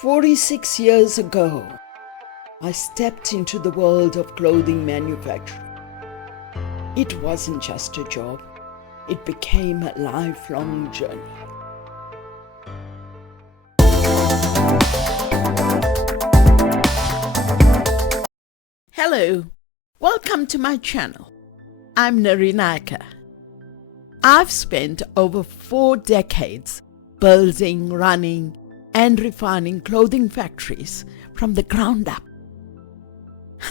46 years ago, I stepped into the world of clothing manufacturing. It wasn't just a job, it became a lifelong journey. Hello, welcome to my channel. I'm Narinaka. I've spent over 4 decades building, running, and refining clothing factories from the ground up.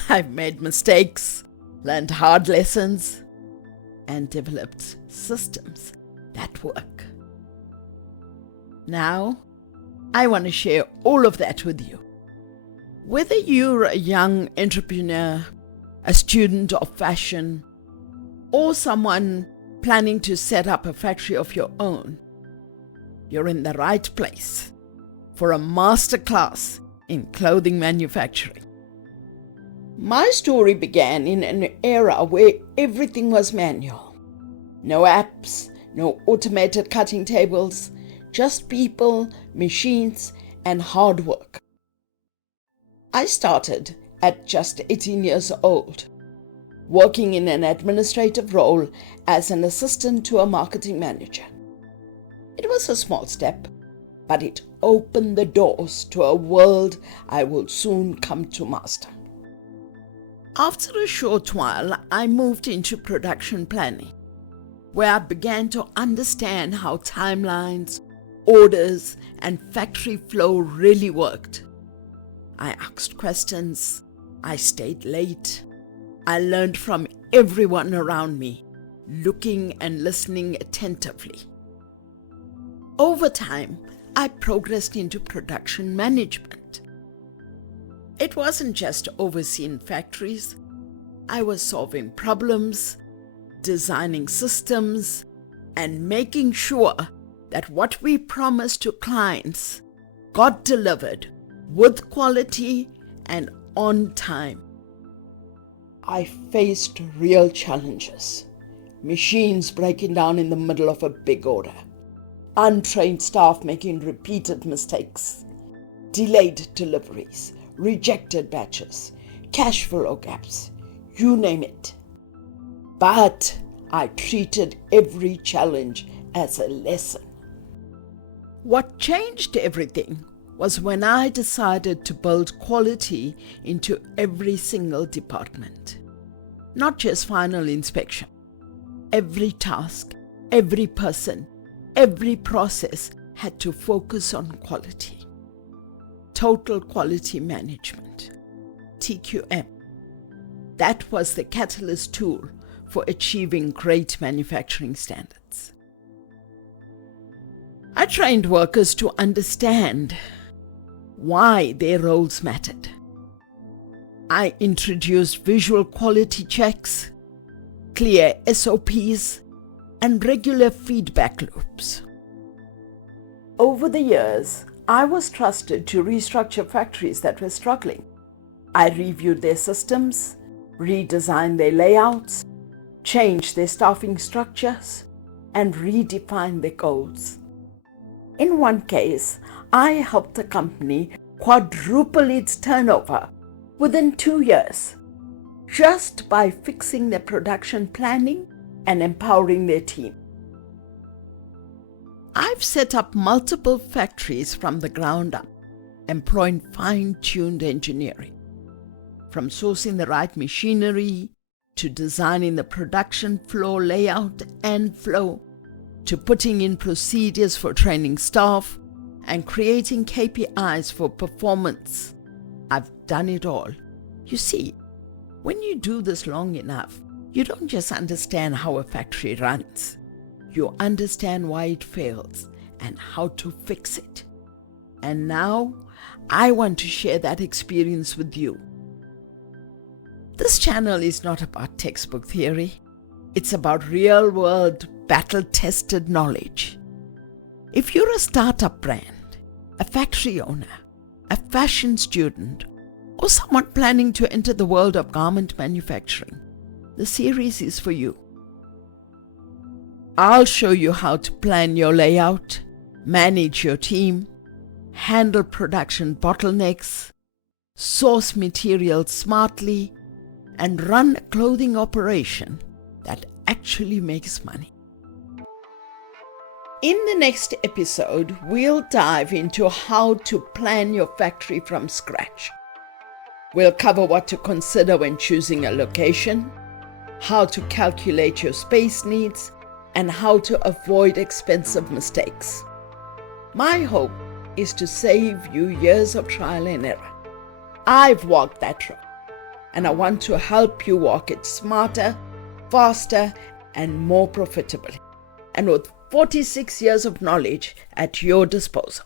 I've made mistakes, learned hard lessons, and developed systems that work. Now, I want to share all of that with you. Whether you're a young entrepreneur, a student of fashion, or someone planning to set up a factory of your own, you're in the right place for a masterclass in clothing manufacturing. My story began in an era where everything was manual. No apps, no automated cutting tables, just people, machines, and hard work. I started at just 18 years old, working in an administrative role as an assistant to a marketing manager. It was a small step, but it opened the doors to a world I would soon come to master. After a short while, I moved into production planning, where I began to understand how timelines, orders, and factory flow really worked. I asked questions, I stayed late, I learned from everyone around me, looking and listening attentively. Over time, I progressed into production management. It wasn't just overseeing factories. I was solving problems, designing systems, and making sure that what we promised to clients got delivered with quality and on time. I faced real challenges. Machines breaking down in the middle of a big order. Untrained staff making repeated mistakes, delayed deliveries, rejected batches, cash flow gaps, you name it. But I treated every challenge as a lesson. What changed everything was when I decided to build quality into every single department. Not just final inspection. Every task, every person, every process had to focus on quality. Total Quality Management, TQM. That was the catalyst tool for achieving great manufacturing standards. I trained workers to understand why their roles mattered. I introduced visual quality checks, clear SOPs, and regular feedback loops. Over the years, I was trusted to restructure factories that were struggling. I reviewed their systems, redesigned their layouts, changed their staffing structures, and redefined their goals. In one case, I helped the company quadruple its turnover within 2 years, just by fixing their production planning and empowering their team. I've set up multiple factories from the ground up, employing fine-tuned engineering. From sourcing the right machinery, to designing the production floor layout and flow, to putting in procedures for training staff, and creating KPIs for performance. I've done it all. You see, when you do this long enough, you don't just understand how a factory runs. You understand why it fails and how to fix it. And now, I want to share that experience with you. This channel is not about textbook theory. It's about real-world, battle-tested knowledge. If you're a startup brand, a factory owner, a fashion student, or someone planning to enter the world of garment manufacturing, the series is for you. I'll show you how to plan your layout, manage your team, handle production bottlenecks, source materials smartly, and run a clothing operation that actually makes money. In the next episode, we'll dive into how to plan your factory from scratch. We'll cover what to consider when choosing a location, how to calculate your space needs, and how to avoid expensive mistakes. My hope is to save you years of trial and error. I've walked that road, and I want to help you walk it smarter, faster, and more profitably, and with 46 years of knowledge at your disposal.